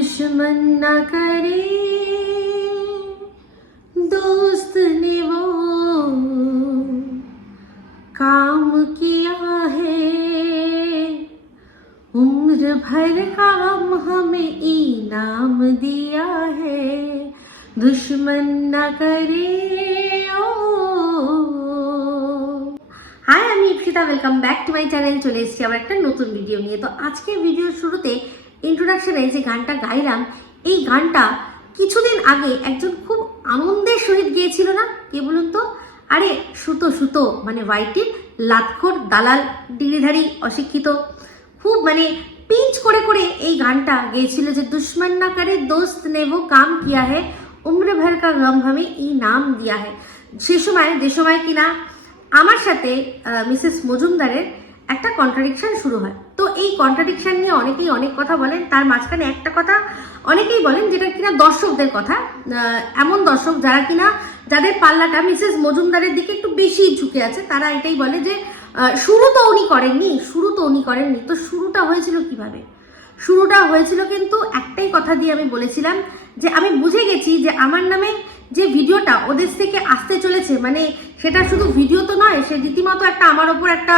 दुश्मन न करे दोस्त ने वो काम किया है, उम्र भर काम हमें इनाम दिया है, दुश्मन न करे ओ। হাই, আমি Ipsita, welcome back to my channel. চলে এসেছি আবার একটা নতুন ভিডিও নিয়ে। তো আজকে ভিডিওর শুরুতে ইন্ট্রোডাকশনে যে গানটা গাইলাম, এই গানটা কিছুদিন আগে একজন খুব আনন্দের সহিত গিয়েছিল না? কে বলুন তো? আরে সুতো সুতো, মানে ওয়াইটির লাতখোর দালাল, ডিগ্রিধারী, অশিক্ষিত, খুব মানে পিঞ্চ করে করে এই গানটা গেয়েছিল যে দুশ্মন না করে দোস্ত নে वो काम किया है, उम्र भर का गम हमें इनाम दिया है। সে সময় যে সময় কিনা আমার সাথে মিসেস মজুমদারের একটা কন্ট্রাডিকশন শুরু হয়। তো এই কন্ট্রাডিকশন নিয়ে অনেকেই অনেক কথা বলেন। তার মাঝখানে একটা কথা অনেকেই বলেন, যেটা কিনা দর্শকদের কথা, এমন দর্শক যারা কিনা যাদের পাল্লাটা মিসেস মজুমদারের দিকে একটু বেশি ঝুঁকে আছে, তারা এটাই বলে যে শুরু তো উনি করেননি। তো শুরুটা হয়েছিল কিভাবে? শুরুটা হয়েছিল কিন্তু একটাই কথা দিয়ে আমি বলেছিলাম যে আমি বুঝে গেছি যে আমার নামে যে ভিডিওটা ওদের থেকে আসতে চলেছে, মানে সেটা শুধু ভিডিও তো নয়, সে রীতিমতো একটা আমার ওপর একটা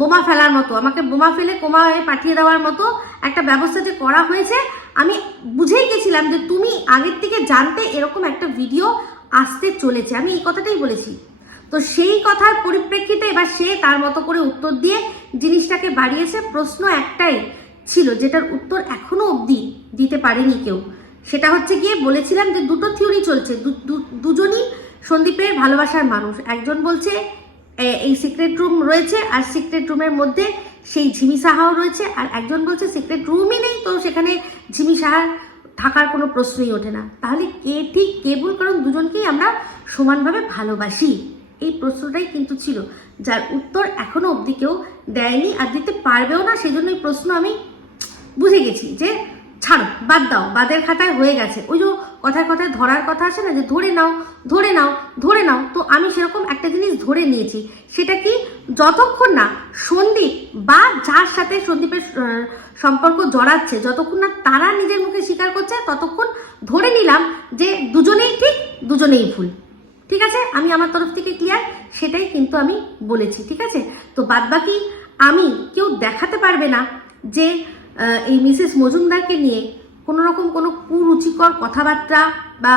বোমা ফেলার মতো, আমাকে বোমা ফেলে কোমায় পাঠিয়ে দেওয়ার মতো একটা ব্যবস্থা যে করা হয়েছে। আমি বুঝেই গেছিলাম যে তুমি আগের থেকে জানতে এরকম একটা ভিডিও আসতে চলেছে, আমি এই কথাটাই বলেছি। তো সেই কথার পরিপ্রেক্ষিতে এবার সে তার মতো করে উত্তর দিয়ে জিনিসটাকে বাড়িয়েছে। প্রশ্ন একটাই ছিল, যেটার উত্তর এখনো অবধি দিতে পারেনি কেউ। সেটা হচ্ছে গিয়ে বলেছিলাম যে দুটো থিওরি চলছে, দুজনই সন্দীপের ভালোবাসার মানুষ। একজন বলছে এই সিক্রেট রুম রয়েছে, আর সিক্রেট রুমের মধ্যে সেই ঝিমি সাহাও রয়েছে, আর একজন বলছে সিক্রেট রুমই নেই, তো সেখানে ঝিমি সাহার থাকার কোনো প্রশ্নই ওঠে না। তাহলে কে ঠিক কে ভুল? কারণ দুজনকেই আমরা সমানভাবে ভালোবাসি। এই প্রশ্নটাই কিন্তু ছিল, যার উত্তর এখনো অবধি কেউ দেয়নি, আর দিতে পারবেও না। সেই জন্য এই প্রশ্ন আমি বুঝে গেছি যে ছাড়ো, বাদ দাও, বাদের খাতায় হয়ে গেছে। ওই যে কথায় কথায় ধরার কথা আছে না, যে ধরে নাও। তো আমি সেরকম একটা জিনিস ধরে নিয়েছি। সেটা কি? যতক্ষণ না সন্দীপ বা যার সাথে সন্দীপের সম্পর্ক জড়াচ্ছে, যতক্ষণ না তারা নিজের মুখে স্বীকার করছে, ততক্ষণ ধরে নিলাম যে দুজনেই ঠিক, দুজনেই ভুল। ঠিক আছে, আমি আমার তরফ থেকে ক্লিয়ার, সেটাই কিন্তু আমি বলেছি। ঠিক আছে, তো বাদবাকি আমি কেউ দেখাতে পারবে না যে এই মিসেস মজুমদারকে নিয়ে কোনো রকম কোনো কুরুচিকর কথাবার্তা বা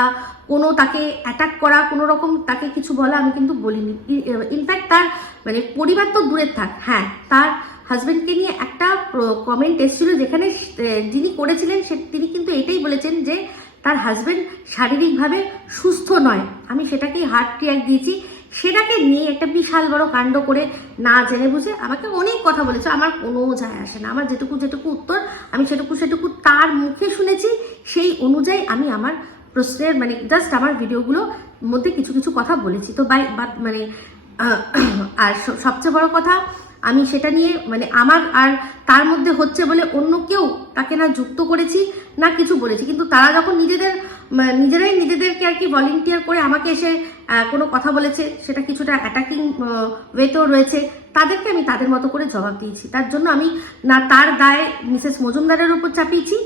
কোনো তাকে অ্যাটাক করা, কোনো রকম তাকে কিছু বলা আমি কিন্তু বলিনি। ইনফ্যাক্ট তার মানে পরিবার তো দূরের থাক, হ্যাঁ, তার হাজব্যান্ডকে নিয়ে একটা কমেন্ট এসেছিল, যেখানে যিনি করেছিলেন তিনি কিন্তু এটাই বলেছেন যে তার হাজব্যান্ড শারীরিকভাবে সুস্থ নয়। আমি সেটাকেই হার্ট রিয়াক্ট দিয়েছি। সেটাকে নিয়ে একটা বিশাল বড় কাণ্ড করে না জেনে বুঝে আমাকে অনেক কথা বলেছে। আমার কোনো যায় আসে না, আমার যেটুকু উত্তর আমি সেটুকু তার মুখে শুনেছি, সেই অনুযায়ী আমি আমার প্রশ্নের মানে জাস্ট আমার ভিডিওগুলোর মধ্যে কিছু কথা বলেছি। তো মানে আর সবচেয়ে বড় কথা, আমি সেটা নিয়ে মানে আমার আর তার মধ্যে হচ্ছে বলে অন্য কেউ তাকে না যুক্ত করেছি না কিছু বলেছি, কিন্তু তারা যখন নিজেরাই নিজেদেরকে আর কি ভলেন্টিয়ার করে আমাকে এসে কোনো কথা বলেছে, সেটা কিছুটা অ্যাটাকিং ওয়েতেও রয়েছে, তাদেরকে আমি তাদের মতো করে জবাব দিয়েছি। তার জন্য আমি না তার দায় মিসেস মজুমদারের উপর চাপিয়েছি,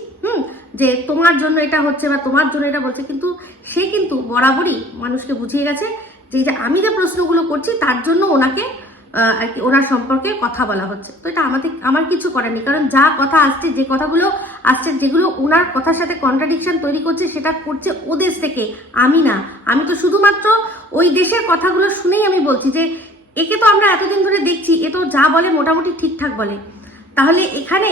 যে তোমার জন্য এটা হচ্ছে বা তোমার জন্য এটা বলছে, কিন্তু সে কিন্তু বরাবরই মানুষকে বুঝিয়ে গেছে যে আমি যে প্রশ্নগুলো করছি তার জন্য ওনাকে আর কি ওনার সম্পর্কে কথা বলা হচ্ছে। তো এটা আমার কিছু করার নেই, কারণ যা কথা আসছে, যে কথাগুলো আসছে, যেগুলো ওনার কথার সাথে কন্ট্রাডিকশন তৈরি করছে, সেটা করছে ও দেশ থেকে, আমি না। আমি তো শুধুমাত্র ওই দেশের কথাগুলো শুনেই আমি বলছি যে একে তো আমরা এতদিন ধরে দেখছি, এ তো যা বলে মোটামুটি ঠিকঠাক বলে। তাহলে এখানে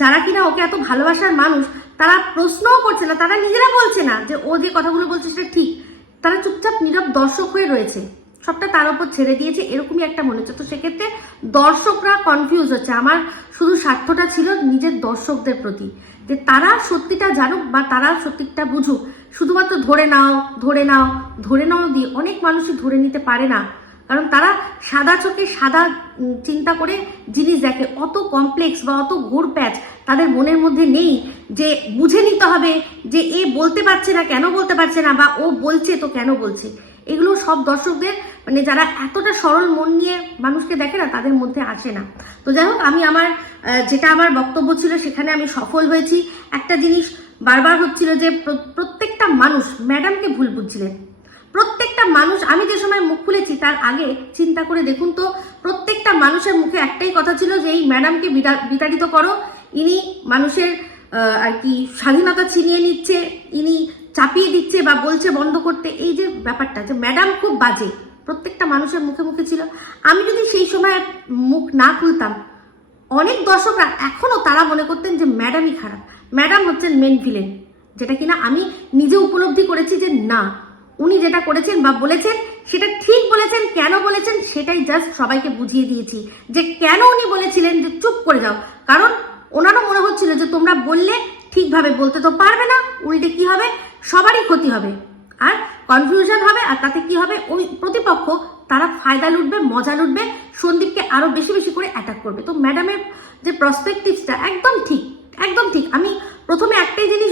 যারা কিনা ওকে এত ভালোবাসার মানুষ, তারা প্রশ্নও করছে না, তারা নিজেরা বলছে না যে ও যে কথাগুলো বলছে সেটা ঠিক, তারা চুপচাপ নীরব দর্শক হয়ে রয়েছে, সবটা তার উপর ছেড়ে দিয়েছে, এরকমই একটা মনে হচ্ছে। তো সেক্ষেত্রে দর্শকরা কনফিউজ হচ্ছে। আমার শুধু স্বার্থটা ছিল নিজের দর্শকদের প্রতি, যে তারা সত্যিটা জানুক বা তারা সত্যিটা বুঝুক। শুধুমাত্র ধরে নাও দিয়ে অনেক মানুষই ধরে নিতে পারে না, কারণ তারা সাদা চোখে সাদা চিন্তা করে জিনিস দেখে। অত কমপ্লেক্স বা অত ঘুরপ্যাচ তাদের মনের মধ্যে নেই যে বুঝে নিতে হবে যে এ বলতে পারছে না, কেন বলতে পারছে না, বা ও বলছে তো কেন বলছে। এগুলো সব দর্শকদের মানে যারা এতটা সরল মন নিয়ে মানুষকে দেখে না, তাদের মধ্যে আসে না। তো যাই হোক, আমি আমার যেটা আমার বক্তব্য ছিল সেখানে আমি সফল হয়েছি। একটা জিনিস বারবার হচ্ছিল যে প্রত্যেকটা মানুষ ম্যাডামকে ভুল বুঝছিলেন। প্রত্যেকটা মানুষ, আমি যে সময় মুখ খুলেছি তার আগে চিন্তা করে দেখুন তো, প্রত্যেকটা মানুষের মুখে একটাই কথা ছিল যে এই ম্যাডামকে বিতাড়িত করো, ইনি মানুষের আর কি স্বাধীনতা ছিনিয়ে নিচ্ছে, ইনি চাপিয়ে দিচ্ছে বা বলছে বন্ধ করতে। এই যে ব্যাপারটা যে ম্যাডাম খুব বাজে, প্রত্যেকটা মানুষের মুখে মুখে ছিল। আমি যদি সেই সময় মুখ না খুলতাম, অনেক দর্শকরা এখনো তারা মনে করতেন যে ম্যাডামই খারাপ, ম্যাডাম হচ্ছেন মেন ভিলেন, যেটা কিনা আমি নিজে উপলব্ধি করেছি যে না, উনি যেটা করেছেন বা বলেছেন সেটা ঠিক বলেছেন। কেন বলেছেন সেটাই জাস্ট সবাইকে বুঝিয়ে দিয়েছি যে কেন উনি বলেছিলেন যে চুপ করে যাও, কারণ ওনারও মনে হচ্ছিল যে তোমরা বললে ঠিকভাবে বলতে তো পারবে না, উল্টে কি হবে, সবারই ক্ষতি হবে আর কনফিউশন হবে, আর তাতে কি হবে, ওই প্রতিপক্ষ তারা ফায়দা লুটবে, মজা লুটবে, সন্দীপকে আরো বেশি বেশি করে অ্যাটাক করবে। তো ম্যাডামের যে প্রসপেক্টিভসটা একদম ঠিক, একদম ঠিক। আমি প্রথমে একটাই জিনিস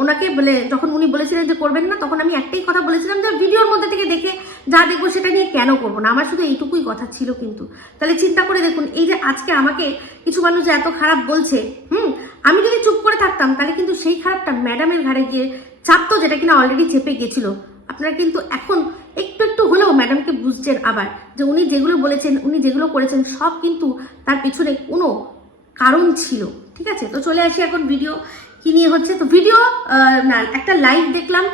ওনাকে বলে, যখন উনি বলেছিলেন যে করবেন না, তখন আমি একটাই কথা বলেছিলাম যে ভিডিওর মধ্যে থেকে দেখে যা দেখবো সেটা নিয়ে কেন করবো না, আমার শুধু এইটুকুই কথা ছিল। কিন্তু তাহলে চিন্তা করে দেখুন, এই যে আজকে আমাকে কিছু মানুষ যে এত খারাপ বলছে, আমি যদি চুপ করে থাকতাম তাহলে কিন্তু সেই খারাপটা ম্যাডামের ঘাড়ে গিয়ে চাপতো, যেটা কিনা অলরেডি চেপে গেছিল। আপনারা কিন্তু এখন একটু একটু হলেও ম্যাডামকে বুঝছেন আবার, যে উনি যেগুলো বলেছেন, উনি যেগুলো করেছেন, সব কিন্তু তার পিছনে কোনো কারণ ছিল। ঠিক আছে, তো চলে আসি এখন ভিডিও কি নিয়ে হচ্ছে। তো ভিডিও না, একটা লাইভ দেখলাম,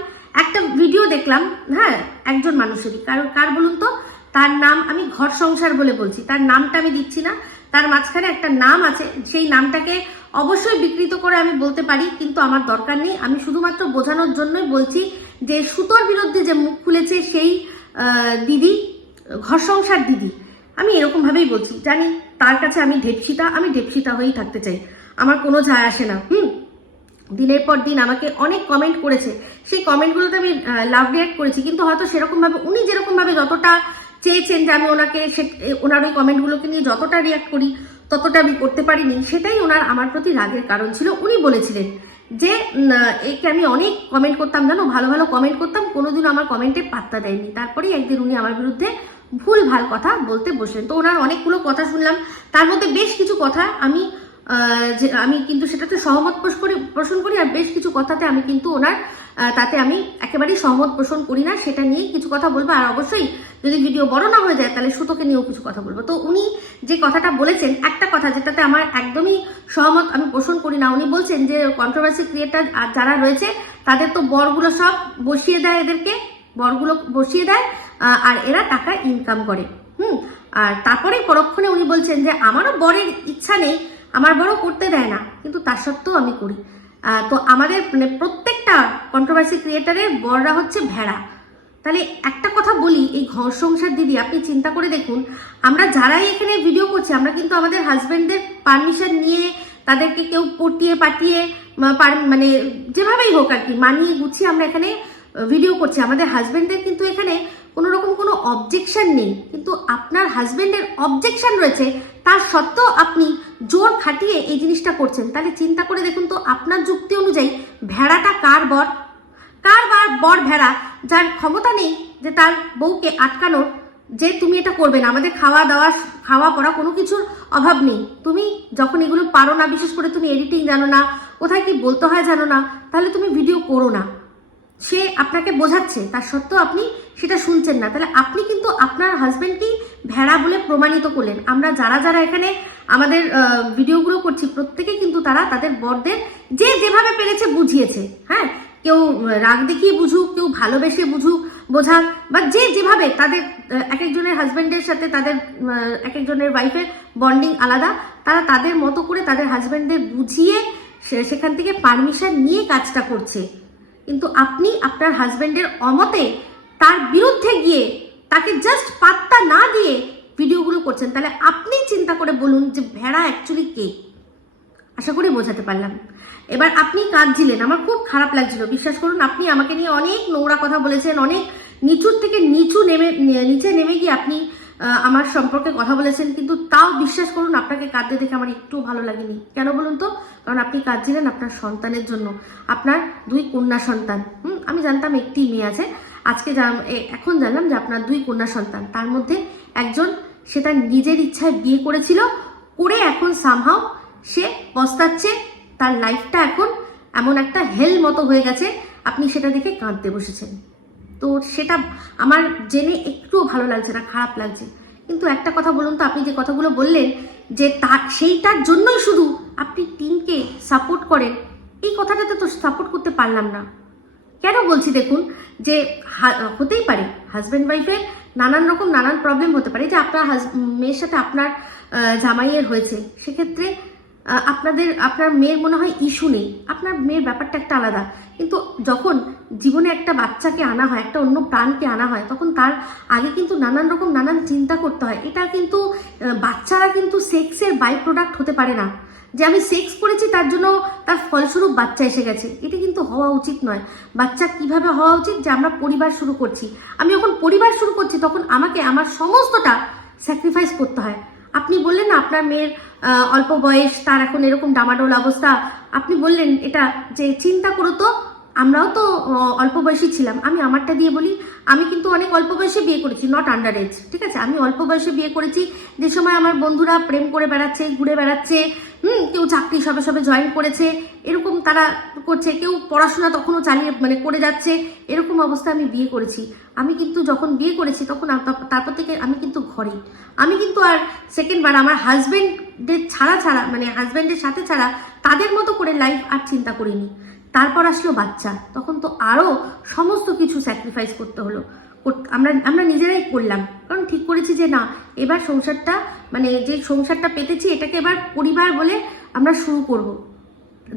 একটা ভিডিও দেখলাম, হ্যাঁ, একজন মানুষেরই, কার বলুন তো, তার নাম আমি ঘর সংসার বলে বলছি, তার নামটা আমি দিচ্ছি না, তার মাঝখানে একটা নাম আছে, সেই নামটাকে অবশ্যই বিকৃত করে আমি বলতে পারি, কিন্তু আমার দরকার নেই। আমি শুধুমাত্র বোঝানোর জন্যই বলছি যে সুতোর বিরুদ্ধে যে মুখ খুলেছে সেই দিদি, ঘর সংসার দিদি, আমি এরকম ভাবেই বলছি। জানি তার কাছে আমি ঢেপসিতা হয়েই থাকতে চাই, আমার কোনো যায় আসে না। দিনের পর দিন আমাকে অনেক কমেন্ট করেছে, সেই কমেন্টগুলোতে আমি লাভ রিয়াক্ট করেছি, কিন্তু হয়তো সেরকমভাবে উনি যেরকমভাবে যতটা চেয়েছেন যে আমি ওনাকে ওনার ওই কমেন্টগুলোকে নিয়ে যতটা রিয়াক্ট করি ততটা আমি করতে পারিনি, সেটাই ওনার আমার প্রতি রাগের কারণ ছিল। উনি বলেছিলেন যে একে আমি অনেক কমেন্ট করতাম, জানো, ভালো ভালো কমেন্ট করতাম, কোনোদিনও আমার কমেন্টে পাত্তা দেয়নি। তারপরেই একদিন উনি আমার বিরুদ্ধে ভুল ভাল কথা বলতে বসলেন। তো ওনার অনেকগুলো কথা শুনলাম, তার মধ্যে বেশ কিছু কথা আমি কিন্তু সেটাতে সহমত পোষণ করি, আর বেশ কিছু কথাতে আমি কিন্তু ওনার তাতে আমি একেবারেই সহমত পোষণ করি না। সেটা নিয়ে কিছু কথা বলবো, আর অবশ্যই যদি ভিডিও বড় না হয়ে যায় তাহলে সুতোকে নিয়েও কিছু কথা বলবো। তো উনি যে কথাটা বলেছেন, একটা কথা যেটাতে আমার একদমই সহমত আমি পোষণ করি না, উনি বলছেন যে কন্ট্রোভার্সি ক্রিয়েটার যারা রয়েছে তাদের তো বরগুলো সব বসিয়ে দেয়, এদেরকে বরগুলো বসিয়ে দেয়, আর এরা টাকা ইনকাম করে। আর তারপরে পরক্ষণে উনি বলছেন যে আমারও বরের ইচ্ছা নেই, আমার বড় করতে দেয় না, কিন্তু তার সত্ত্বেও আমি করি। তো আমাদের মানে প্রত্যেকটা কন্ট্রোভার্সি ক্রিয়েটারের বররা হচ্ছে ভেড়া। তাহলে একটা কথা বলি, এই ঘর সংসার দিদি, আপনি চিন্তা করে দেখুন, আমরা যারাই এখানে ভিডিও করছি, আমরা কিন্তু আমাদের হাজবেন্ডদের পারমিশন নিয়ে, তাদেরকে কেউ পটিয়ে পাঠিয়ে মানে যেভাবেই হোক আর কি মানিয়ে গুছিয়ে আমরা এখানে ভিডিও করছি। আমাদের হাজবেন্ডদের কিন্তু এখানে কোনো রকম কোনো অবজেকশন নেই, কিন্তু আপনার হাজবেন্ডের অবজেকশন রয়েছে, তার সত্ত্বেও আপনি জোর খাটিয়ে এই জিনিসটা করছেন। তাহলে চিন্তা করে দেখুন তো, আপনার যুক্তি অনুযায়ী ভেড়াটা কার বর? কার বর ভেড়া, যার ক্ষমতা নেই যে তার বউকে আটকানোর, যে তুমি এটা করবে না, আমাদের খাওয়া পড়া কোনো কিছুর অভাব নেই, তুমি যখন এগুলো পারো না, বিশেষ করে তুমি এডিটিং জানো না, কোথায় কি বলতে হয় জানো না, তাহলে তুমি ভিডিও করো না। সে আপনাকে বোঝাচ্ছে, তার সত্ত্বেও আপনি সেটা শুনছেন না। তাহলে আপনি কিন্তু আপনার হাজবেন্ডকেই ভেড়া বলে প্রমাণিত করলেন। আমরা যারা যারা এখানে আমাদের ভিডিওগুলো করছি, প্রত্যেকে কিন্তু তারা তাদের বরদের যে যেভাবে পেরেছে বুঝিয়েছে। হ্যাঁ, কেউ রাগ দেখিয়ে বুঝুক, কেউ ভালোবেসে বোঝাক, বা যে যেভাবে তাদের এক একজনের হাজবেন্ডের সাথে তাদের এক একজনের ওয়াইফের বন্ডিং আলাদা, তারা তাদের মতো করে তাদের হাজবেন্ডদের বুঝিয়ে সেখান থেকে পারমিশন নিয়ে কাজটা করছে। কিন্তু আপনি আপনার হাজবেন্ডের অমতে তার বিরুদ্ধে গিয়ে তাকে জাস্ট পাত্তা না দিয়ে ভিডিওগুলো করছেন। তাহলে আপনি চিন্তা করে বলুন যে ভেড়া অ্যাকচুয়ালি কে? আশা করি বোঝাতে পারলাম। এবার আপনি কাঁদছিলেন, আমার খুব খারাপ লাগছিল, বিশ্বাস করুন। আপনি আমাকে নিয়ে অনেক নোংরা কথা বলেছেন, অনেক নিচুর থেকে নিচে নেমে গিয়ে আপনি আমার সম্পর্কে কথা বলেছেন, কিন্তু তাও বিশ্বাস করুন আপনাকে কাঁদতে দেখে আমার একটু ভালো লাগেনি। কেন বলুন তো? কারণ আপনি কাঁদছিলেন আপনার সন্তানের জন্য, আপনার 2 কন্যা সন্তান। আমি জানতাম একটি মেয়ে আছে, এখন জানলাম যে আপনার 2 কন্যা সন্তান, তার মধ্যে একজন সে তার নিজের ইচ্ছায় বিয়ে করেছিল, করে এখন সামহাও সে পস্তাচ্ছে, তার লাইফটা এখন এমন একটা হেল মতো হয়ে গেছে, আপনি সেটা দেখে কাঁদতে বসেছেন। তো সেটা আমার জেনে একটুও ভালো লাগছে না, খারাপ লাগছে। কিন্তু একটা কথা বলুন তো, আপনি যে কথাগুলো বললেন যে সেইটার জন্যই শুধু আপনি টিমকে সাপোর্ট করেন, এই কথাটাতে তো সাপোর্ট করতে পারলাম না। কেন বলছি দেখুন, যে হতেই পারে হাজব্যান্ড ওয়াইফের নানান প্রবলেম হতে পারে, যে আপনার মেয়ের সাথে আপনার জামাইয়ের হয়েছে, সেক্ষেত্রে আপনার মেয়ের মনে হয় ইস্যু নেই, আপনার মেয়ের ব্যাপারটা একটা আলাদা। কিন্তু যখন জীবনে একটা বাচ্চাকে আনা হয়, একটা অন্য প্রাণকে আনা হয়, তখন তার আগে কিন্তু নানান চিন্তা করতে হয়। এটা কিন্তু বাচ্চারা কিন্তু সেক্সের বাই প্রোডাক্ট হতে পারে না, যে আমি সেক্স করেছি তার জন্য তার ফলস্বরূপ বাচ্চা এসে গেছে, এটা কিন্তু হওয়া উচিত নয়। বাচ্চা কিভাবে হওয়া উচিত, যে আমরা পরিবার শুরু করছি, আমি যখন পরিবার শুরু করছি তখন আমাকে আমার সমস্তটা স্যাক্রিফাইস করতে হয়। আপনি বললেন না আপনার মেয়ের অল্প বয়স, তার এখন এরকম ডামাডোল অবস্থা, আপনি বললেন এটা যে চিন্তা করো তো, আমরাও তো অল্প বয়সী ছিলাম। আমি আমারটা দিয়ে বলি, আমি কিন্তু অনেক অল্প বয়সে বিয়ে করেছি, নট আন্ডার এজ, ঠিক আছে? আমি অল্প বয়সে বিয়ে করেছি, যে সময় আমার বন্ধুরা প্রেম করে বেড়াচ্ছে, ঘুরে বেড়াচ্ছে, কেউ চাকরি সবে জয়েন করেছে, এরকম তারা করছে, কেউ পড়াশোনা তখনও চালিয়ে করে যাচ্ছে, এরকম অবস্থা আমি বিয়ে করেছি। আমি কিন্তু যখন বিয়ে করেছি তখন তারপর থেকে আমি কিন্তু ঘরে, আমি কিন্তু আর সেকেন্ডবার আমার হাজব্যান্ডের হাজব্যান্ডের সাথে ছাড়া তাদের মতো করে লাইফ আর চিন্তা করিনি। তারপর আসলো বাচ্চা, তখন তো আরও সমস্ত কিছু স্যাক্রিফাইস করতে হলো, আমরা নিজেরাই করলাম, কারণ ঠিক করেছি যে না, এবার সংসারটা যে সংসারটা পেতেছি এটাকে এবার পরিবার বলে আমরা শুরু করব।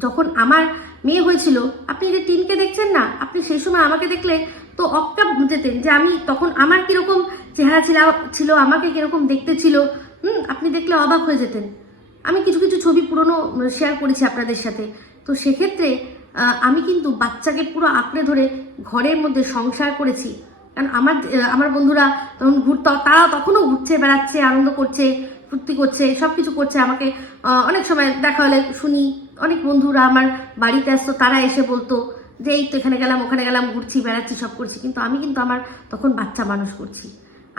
যখন আমার মেয়ে হয়েছিল, আপনি যে টিনকে দেখছেন না, আপনি সেই সময় আমাকে দেখলে তো অক্কা যেতেন যে আমি তখন আমার কিরকম চেহারা ছিল, আমাকে কিরকম দেখতে ছিল, আপনি দেখলে অবাক হয়ে যেতেন। আমি কিছু ছবি পুরনো শেয়ার করেছি আপনাদের সাথে। তো সেক্ষেত্রে আমি কিন্তু বাচ্চাকে পুরো আঁকড়ে ধরে ঘরের মধ্যে সংসার করেছি, কারণ আমার বন্ধুরা তখন তারা তখনও ঘুরছে বেড়াচ্ছে, আনন্দ করছে, ফুর্তি করছে, সব কিছু করছে। আমাকে অনেক সময় দেখা হলে শুনি, অনেক বন্ধুরা আমার বাড়িতে আসতো, তারা এসে বলতো যে এই তো এখানে গেলাম ওখানে গেলাম, ঘুরছি বেড়াচ্ছি, সব করছি। কিন্তু আমি কিন্তু আমার তখন বাচ্চা মানুষ করছি।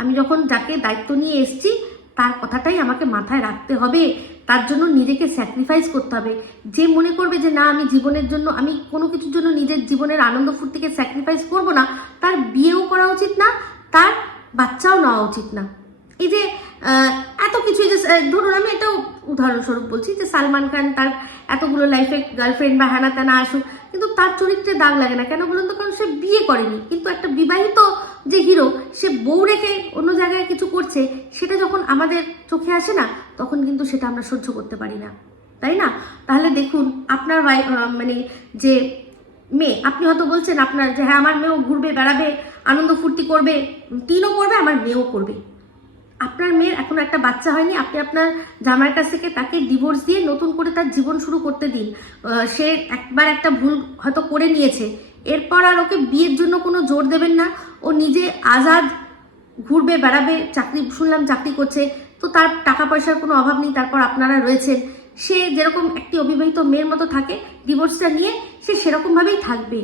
আমি যখন যাকে দায়িত্ব নিয়ে এসছি তার কথাটাই আমাকে মাথায় রাখতে হবে, তার জন্য নিজেকে স্যাক্রিফাইস করতে হবে। যে মনে করবে যে না আমি জীবনের জন্য, আমি কোনো কিছুর জন্য নিজের জীবনের আনন্দ ফুর্তিকে স্যাক্রিফাইস করবো না, তার বিয়েও করা উচিত না, তার বাচ্চাও নেওয়া উচিত না। এই যে এত কিছু, যে ধরুন আমি একটা উদাহরণস্বরূপ বলছি, যে সালমান খান তার এতগুলো লাইফে গার্লফ্রেন্ড বা হ্যানা ত্যানা আসুক, কিন্তু তার চরিত্রে দাগ লাগে না, কেন বলুন তো? কারণ সে বিয়ে করেনি। কিন্তু একটা বিবাহিত যে হিরো, সে বউ রেখে অন্য জায়গায় কিছু করছে, সেটা যখন আমাদের চোখে আসে না, তখন কিন্তু সেটা আমরা সহ্য করতে পারি না, তাই না? তাহলে দেখুন আপনার যে মেয়ে, আপনি হয়তো বলছেন আপনার যে হ্যাঁ আমার মেয়েও ঘুরবে বেড়াবে, আনন্দ ফুর্তি করবে, তিনও করবে, আমার মেয়েও করবে। আপনার মেয়ের এখনো একটা বাচ্চা হয়নি, আপনি আপনার জামাইয়ের কাছ থেকে তাকে ডিভোর্স দিয়ে নতুন করে তার জীবন শুরু করতে দিন। সে একবার একটা ভুল হয়তো করে নিয়েছে, এরপর আর ওকে বিয়ের জন্য কোনো জোর দেবেন না। ও নিজে আজাদ ঘুরবে বেড়াবে, শুনলাম চাকরি করছে, তো তার টাকা পয়সার কোনো অভাব নেই। তারপর আপনারা রয়েছেন, সে যেরকম একটি অবিবাহিত মেয়ের মতো থাকে, ডিভোর্সটা নিয়ে সে সেরকমভাবেই থাকবে।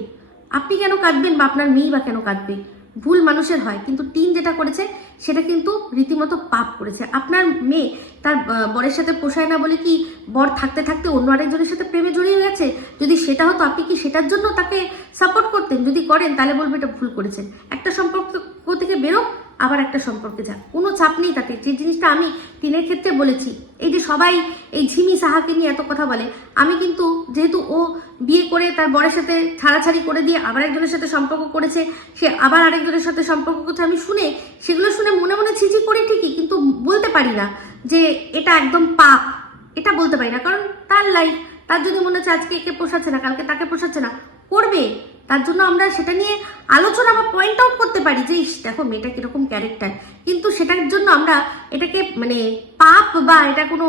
আপনি কেন কাঁদবেন, বা আপনার মেয়েই বা কেন কাঁদবে? ভুল মানুষের হয়, কিন্তু টিন যেটা করেছে সেটা কিন্তু রীতিমতো পাপ করেছে। আপনার মেয়ে তার বরের সাথে পোষায় না বলে কি বর থাকতে থাকতে অন্য আরেকজনের সাথে প্রেমে জড়িয়ে গেছে? যদি সেটা হতো, আপনি কি সেটার জন্য তাকে সাপোর্ট করতেন? যদি করেন তাহলে বলবো এটা ভুল করেছেন। একটা সম্পর্ক থেকে বেরো, আবার একটা সম্পর্কে যাক, কোনো চাপ নেই তাতে। যে জিনিসটা আমি টিনের ক্ষেত্রে বলেছি, এই যে সবাই এই ঝিমি সাহাকে নিয়ে এত কথা বলে, আমি কিন্তু যেহেতু ও বিয়ে করে তার বরের সাথে ছাড়াছাড়ি করে দিয়ে আবার একজনের সাথে সম্পর্ক করেছে, সে আবার আরেকজনের সাথে সম্পর্ক করছে, আমি সেগুলো শুনে মনে মনে ছিচি করি ঠিকই, কিন্তু বলতে পারি না যে এটা একদম পাপ, এটা বলতে পারি না। কারণ তার লাইফ, তার যদি মনে হচ্ছে আজকে একে পোষাচ্ছে না, কালকে তাকে পোষাচ্ছে না, করবে। তার জন্য আমরা সেটা নিয়ে আলোচনা বা পয়েন্ট আউট করতে পারি যে দেখো মেয়েটা কিরকম ক্যারেক্টার, কিন্তু সেটার জন্য আমরা এটাকে পাপ বা এটা কোনো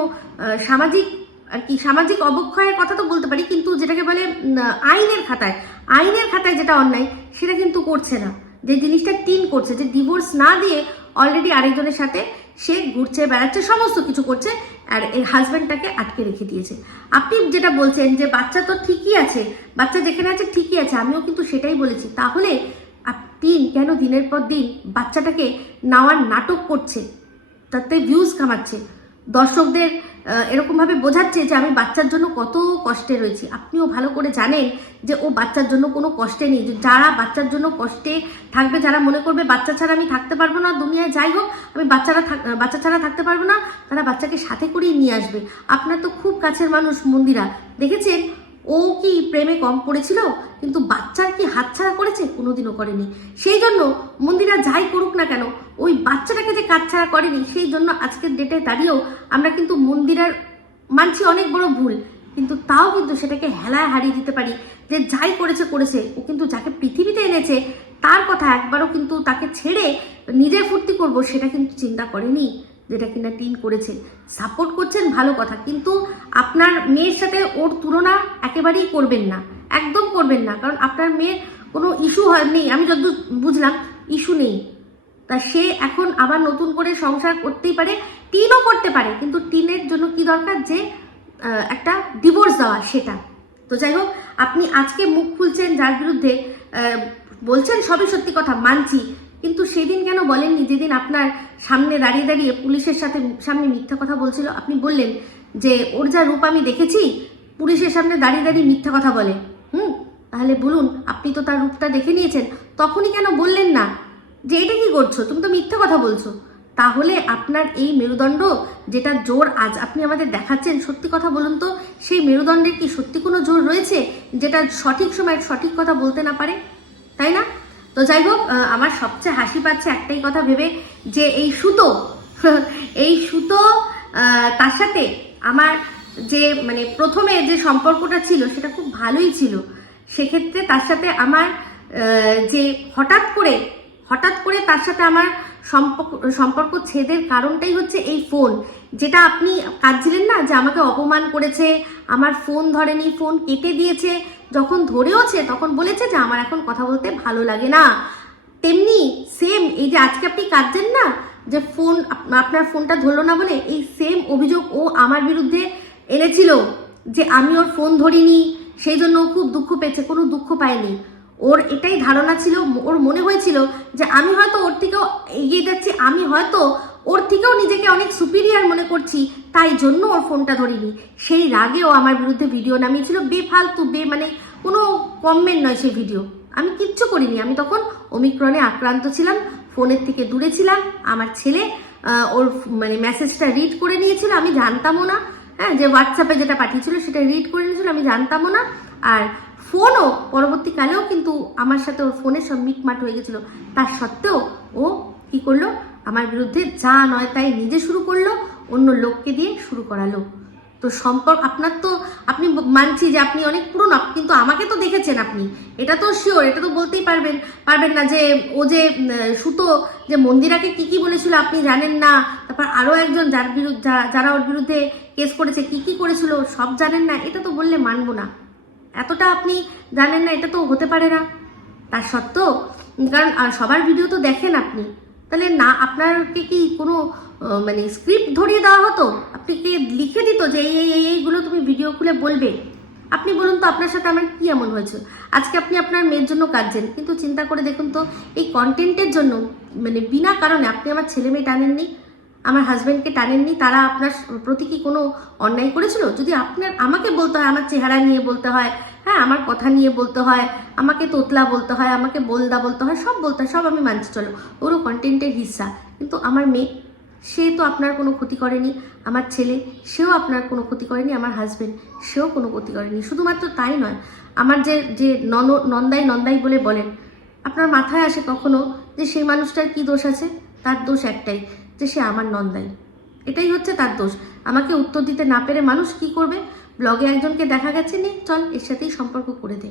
সামাজিক অবক্ষয়ের কথা তো বলতে পারি, কিন্তু যেটাকে বলে আইনের খাতায় যেটা অন্যায়, সেটা কিন্তু করছে না। যে জিনিসটা টিন করছে, যে ডিভোর্স না দিয়ে অলরেডি আরেকজনের সাথে সে ঘুরছে বেড়াচ্ছে, সমস্ত কিছু করছে, আর এই হাজব্যান্ডটাকে আটকে রেখে দিয়েছে। আপনি যেটা বলছেন যে বাচ্চা তো ঠিকই আছে, বাচ্চা যেখানে আছে ঠিকই আছে, আমিও কিন্তু সেটাই বলেছি। তাহলে টিন কেন দিনের পর দিন বাচ্চাটাকে নেওয়ার নাটক করছে, তাতে ভিউজ কামাচ্ছে, দর্শকদের এরকমভাবে বোঝাচ্ছে যে আমি বাচ্চার জন্য কত কষ্টে রয়েছি। আপনিও ভালো করে জানেন যে ও বাচ্চার জন্য কোনো কষ্টে নেই। যারা বাচ্চার জন্য কষ্টে থাকবে, যারা মনে করবে বাচ্চা ছাড়া আমি থাকতে পারবো না, দুনিয়ায় যাই হোক আমি বাচ্চা ছাড়া থাকতে পারবো না, তারা বাচ্চাকে সাথে করেই নিয়ে আসবে। আপনার তো খুব কাছের মানুষ মন্দিরা, দেখেছেন ও কি প্রেমে কম পড়েছিল, কিন্তু বাচ্চার কি হাতছাড়া করেছে? কোনোদিনও করেনি। সেই জন্য মন্দিরা যাই করুক না কেন, ওই বাচ্চাটাকে যে কাছছাড়া করেনি, সেই জন্য আজকের ডেটে দাঁড়িয়েও আমরা কিন্তু মন্দিরার মানছি অনেক বড় ভুল, কিন্তু তাও কিন্তু সেটাকে হেলায় হারিয়ে দিতে পারি যে যাই করেছে করেছে। ও কিন্তু যাকে পৃথিবীতে এনেছে তার কথা একবারও কিন্তু তাকে ছেড়ে নিজে ফুর্তি করব সেটা কিন্তু চিন্তা করেনি, যেটা কিনা টিন করেছে। সাপোর্ট করছেন ভালো কথা, কিন্তু আপনার মেয়ের সাথে ওর তুলনা একেবারেই করবেন না, একদম করবেন না। কারণ আপনার মেয়ের কোনো ইস্যু নেই, আমি যতদূর বুঝলাম ইস্যু নেই। তা সে এখন আবার নতুন করে সংসার করতেই পারে, টিনও করতে পারে, কিন্তু টিনের জন্য কি দরকার, যে একটা ডিভোর্স দেওয়া, সেটা। তো যাই হোক, আপনি আজকে মুখ খুলছেন যার বিরুদ্ধে, বলছেন সবই সত্যি কথা মানছি, কিন্তু সেদিন কেন বলেননি যেদিন আপনার সামনে দাঁড়িয়ে দাঁড়িয়ে পুলিশের সামনে মিথ্যা কথা বলছিল? আপনি বললেন যে ওর যা রূপ আমি দেখেছি, পুলিশের সামনে দাঁড়িয়ে দাঁড়িয়ে মিথ্যা কথা বলে। তাহলে বলুন, আপনি তো তার রূপটা দেখে নিয়েছেন, তখনই কেন বললেন না যে এটা কি করছো, তুমি তো মিথ্যা কথা বলছো? তাহলে আপনার এই মেরুদণ্ড, যেটা জোর আজ আপনি আমাদের দেখাচ্ছেন, সত্যি কথা বলুন তো, সেই মেরুদণ্ডের কি সত্যি কোনো জোর রয়েছে যেটা সঠিক সময় সঠিক কথা বলতে না পারে, তাই না? তো যাই হোক, আমার সবচেয়ে হাসি পাচ্ছে একটাই কথা ভেবে, যে এই সুতো এই সুতো তার সাথে আমার যে মানে প্রথমে যে সম্পর্কটা ছিল সেটা খুব ভালোই ছিল। সেক্ষেত্রে তার সাথে আমার যে হঠাৎ করে তার সাথে আমার সম্পর্ক ছেদের কারণটাই হচ্ছে এই ফোন। যেটা আপনি কাঁদছিলেন না যে আমাকে অপমান করেছে, আমার ফোন ধরেনি, ফোন কেটে দিয়েছে, যখন ধরেওছে তখন বলেছে যে আমার এখন কথা বলতে ভালো লাগে না। তেমনি সেম এই যে আজকে আপনি কাঁদছেন না যে আপনার ফোনটা ধরলো না বলে, এই সেম অভিযোগ ও আমার বিরুদ্ধে এনেছিল যে আমি ওর ফোন ধরিনি, সেই জন্য ও খুব দুঃখ পেয়েছে। কোনো দুঃখ পায়নি, ওর এটাই ধারণা ছিল, ওর মনে হয়েছিল যে আমি হয়তো ওর থেকেও এগিয়ে যাচ্ছি, আমি হয়তো ওর থেকেও নিজেকে অনেক সুপিরিয়ার মনে করছি, তাই জন্য ওর ফোনটা ধরিনি। সেই রাগেও আমার বিরুদ্ধে ভিডিও নামিয়েছিল, বেফালতু মানে কোনো কমেন্ট নয় সেই ভিডিও। আমি কিচ্ছু করিনি, আমি তখন ওমিক্রনে আক্রান্ত ছিলাম, ফোনের থেকে দূরে ছিলাম। আমার ছেলে ওর মানে মেসেজটা রিড করে নিয়েছিল, আমি জানতামও না। হ্যাঁ, যে হোয়াটসঅ্যাপে যেটা পাঠিয়েছিল সেটা রিড করে নিয়েছিল, আমি জানতামও না। আর ফোনও পরবর্তীকালেও কিন্তু আমার সাথে ওর ফোনের সব মিটমাট হয়ে গেছিলো। তার সত্ত্বেও ও কি করলো, আমার বিরুদ্ধে যা নয় তাই নিজে শুরু করলো, অন্য লোককে দিয়ে শুরু করালো। তো সম্পর্ক আপনার তো, আপনি মানছি যে আপনি অনেক পুরনো, কিন্তু আমাকে তো দেখেছেন আপনি, এটা তো শিওর, এটা তো বলতেই পারবেন না যে ও যে সুতো যে মন্দিরাকে কি বলেছিল আপনি জানেন না। তারপর আরও একজন যারা ওর বিরুদ্ধে কেস করেছে কি করেছিল সব জানেন না, এটা তো বললে মানবো না। এতটা আপনি জানেন না, এটা তো হতে পারে না। তার সত্ত্বেও, কারণ সবার ভিডিও তো দেখেন আপনি, তাহলে না আপনাকে কি কোনো মানে স্ক্রিপ্ট ধরিয়ে দেওয়া হতো? আপনি কি লিখে দিত যে এইগুলো তুমি ভিডিও খুলে বলবে? আপনি বলুন তো আপনার সাথে আমার কি এমন হয়েছে? আজকে আপনি আপনার মেয়ের জন্য কাঁদছেন, কিন্তু চিন্তা করে দেখুন তো, এই কন্টেন্টের জন্য মানে বিনা কারণে আপনি আমার ছেলে মেয়ে টানেননি, আমার হাজব্যান্ডকে টানেননি। তারা আপনার প্রতি কি কোনো অন্যায় করেছিল? যদি আমাকে বলতে হয়, আমার চেহারা নিয়ে বলতে হয়, হ্যাঁ, আমার কথা নিয়ে বলতে হয়, আমাকে তোতলা বলতে হয়, আমাকে বলদা বলতে হয়, সব বলতে হয়, সব আমি মানছি, চলো, ওরও কন্টেন্টের হিস্সা। কিন্তু আমার মেয়ে, সে তো আপনার কোনো ক্ষতি করেনি। আমার ছেলে, সেও আপনার কোনো ক্ষতি করেনি। আমার হাজব্যান্ড, সেও কোনো ক্ষতি করেনি। শুধুমাত্র তাই নয়, আমার যে নন্দাই বলে বলেন, আপনার মাথায় আসে কখনো যে সেই মানুষটার কি দোষ আছে? তার দোষ একটাই, যে সে আমার নন্দাই, এটাই হচ্ছে তার দোষ। আমাকে উত্তর দিতে না পেরে মানুষ কি করবে? ব্লগে একজনকে দেখা গেছে, নে চল এর সাথেই সম্পর্ক করে দে।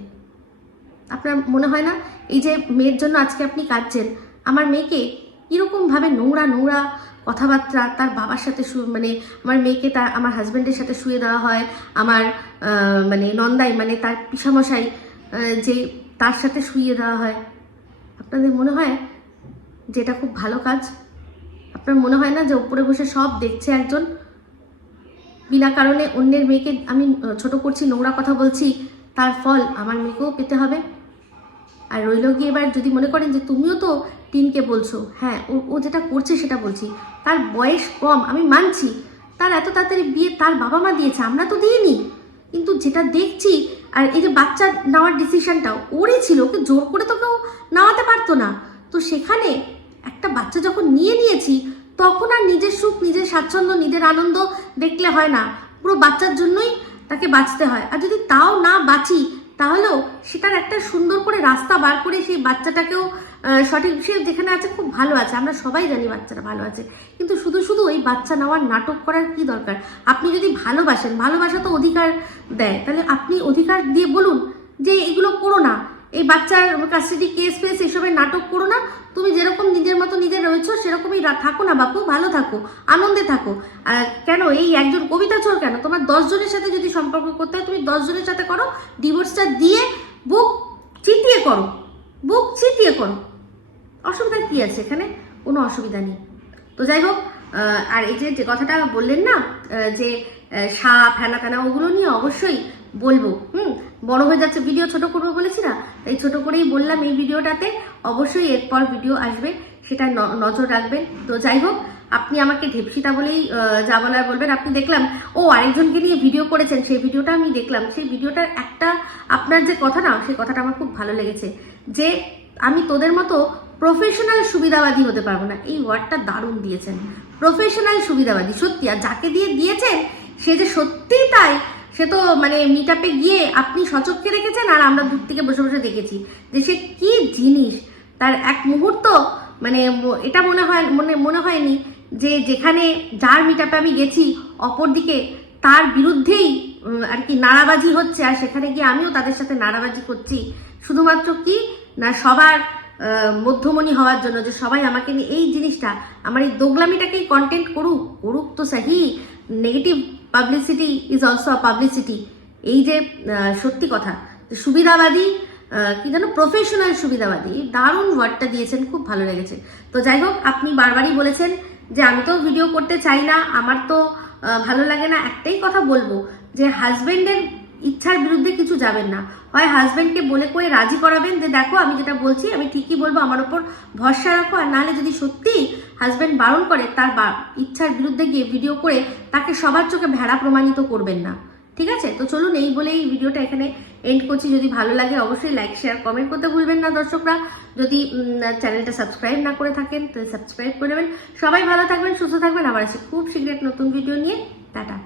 আপনার মনে হয় না এই যে মেয়ের জন্য আজকে আপনি কাঁদছেন, আমার মেয়েকে কীরকমভাবে নোংরা কথাবার্তা তার বাবার সাথে মানে আমার মেয়েকে আমার হাজব্যান্ডের সাথে শুয়ে দেওয়া হয়, আমার মানে নন্দাই মানে তার পিসামশাই যে তার সাথে শুয়ে দেওয়া হয়। আপনাদের মনে হয় যে এটা খুব ভালো কাজ? আপনার মনে হয় না যে উপরে বসে সব দেখছে একজন? বিনা কারণে অন্যের মেয়েকে আমি ছোট করছি, নোংরা কথা বলছি, তার ফল আমার মেয়েকেও পেতে হবে। আর রইল গিয়ে, এবার যদি মনে করেন যে তুমিও তো টিনকে বলছো, হ্যাঁ ও যেটা করছে সেটা বলছি, তার বয়স কম আমি মানছি, তার এত তাড়াতাড়ি বিয়ে তার বাবা মা দিয়েছে, আমরা তো দিইনি। কিন্তু যেটা দেখছি, আর এই যে বাচ্চা নেওয়ার ডিসিশনটাও ওরই ছিল, ওকে জোর করে তো কেউ নেওয়াতে পারতো না। তো সেখানে একটা বাচ্চা যখন নিয়েছি, তখন আর নিজের সুখ, নিজের স্বাচ্ছন্দ্য, নিজের আনন্দ দেখলে হয় না, পুরো বাচ্চার জন্যই তাকে বাঁচতে হয়। আর যদি তাও না বাঁচি, তাহলেও সেটার একটা সুন্দর করে রাস্তা বার করে সেই বাচ্চাটাকেও সঠিক, সে যেখানে আছে খুব ভালো আছে, আমরা সবাই জানি বাচ্চাটা ভালো আছে, কিন্তু শুধু শুধু ওই বাচ্চা নেওয়ার নাটক করার কি দরকার? আপনি যদি ভালোবাসেন, ভালোবাসা তো অধিকার দেয়, তাহলে আপনি অধিকার দিয়ে বলুন যে এগুলো করো না, এই বাচ্চার কাস্টাডি কেস ফেস এসবের নাটক করো না, তুমি যেরকম নিজের মতো নিজে রয়েছো সেরকমই থাকো না বাপু, ভালো থাকো, আনন্দে থাকো। কেন এই একজন কবিতা চোর কেন? তোমার 10 জনের সাথে যদি সম্পর্ক করতে হয়, তুমি 10 জনের সাথে করো, ডিভোর্সটা দিয়ে বুক চিতিয়ে করো, বুক চিতিয়ে করো, অসুবিধা কি আছে এখানে? কোনো অসুবিধা নেই। তো যাই হোক, আর এই যে কথাটা বললেন না যে সাপ হ্যানা ত্যানা, ওগুলো নিয়ে অবশ্যই বলবো। বড় হয়ে যাচ্ছে, ভিডিও ছোট করবো বলেছি না, তাই ছোট করেই বললাম এই ভিডিওটাতে। অবশ্যই এরপর ভিডিও আসবে, সেটা নজর রাখবেন। তো যাই হোক, আপনি আমাকে ঢেপসিতা বলেই যা বলার বলবেন। আপনি দেখলাম আরেকজনকে নিয়ে ভিডিও করেছেন, সেই ভিডিওটা আমি দেখলাম। সেই ভিডিওটার একটা আপনার যে কথা না, সেই কথাটা আমার খুব ভালো লেগেছে, যে আমি তোদের মতো প্রফেশনাল সুবিধাবাদী হতে পারবো না। এই ওয়ার্ডটা দারুণ দিয়েছেন, প্রফেশনাল সুবিধাবাদী। সত্যি, আর যাকে দিয়েছেন সে যে সত্যিই তাই, সে তো মানে মিট আপে গিয়ে আপনি সচক্ষে রেখেছেন, আর আমরা দূর থেকে বসে বসে দেখেছি যে সে কি জিনিস। তার এক মুহূর্ত মানে এটা মনে হয়নি যে যেখানে যার মিট আপে আমি গেছি, অপরদিকে তার বিরুদ্ধেই আর কি নাড়াবাজি হচ্ছে, আর সেখানে গিয়ে আমিও তাদের সাথে নাড়াবাজি করছি, শুধুমাত্র কি না সবার মধ্যমণি হওয়ার জন্য, যে সবাই আমাকে নিয়ে এই জিনিসটা, আমার এই দোগলামিটাকেই কন্টেন্ট করুক তো সাহি। Negative publicity is also a publicity. এই যে সত্যি কথা, সুবিধাবাদী, কি যেন প্রফেশনাল সুবিধাবাদী, দারুণ ওয়ার্ডটা দিয়েছেন, খুব ভালো লেগেছে। তো যাই হোক, আপনি বারবারই বলেছেন যে আমি তো ভিডিও করতে চাই না, আমার তো ভালো লাগে না। একটাই কথা বলবো, যে হাজবেন্ডের ইচ্ছার বিরুদ্ধে কিছু যাবেন না। হয় হাজবেন্ডকে বলে করে রাজি করাবেন যে দেখো আমি যেটা বলছি আমি ঠিকই বলবো, আমার ওপর ভরসা রাখো। আর নাহলে যদি সত্যি হাজবেন্ড বারণ করে, তার ইচ্ছার বিরুদ্ধে গিয়ে ভিডিও করে তাকে সবার চোখে ভেড়া প্রমাণিত করবেন না। ঠিক আছে? তো চলুন, এই বলেই ভিডিওটা এখানে এন্ড করছি। যদি ভালো লাগে অবশ্যই লাইক শেয়ার কমেন্ট করতে ভুলবেন না দর্শকরা। যদি চ্যানেলটা সাবস্ক্রাইব না করে থাকেন, তো সাবস্ক্রাইব করে নেবেন। সবাই ভালো থাকবেন, সুস্থ থাকবেন। আবার আসি খুব শীঘ্র নতুন ভিডিও নিয়ে। টাটা।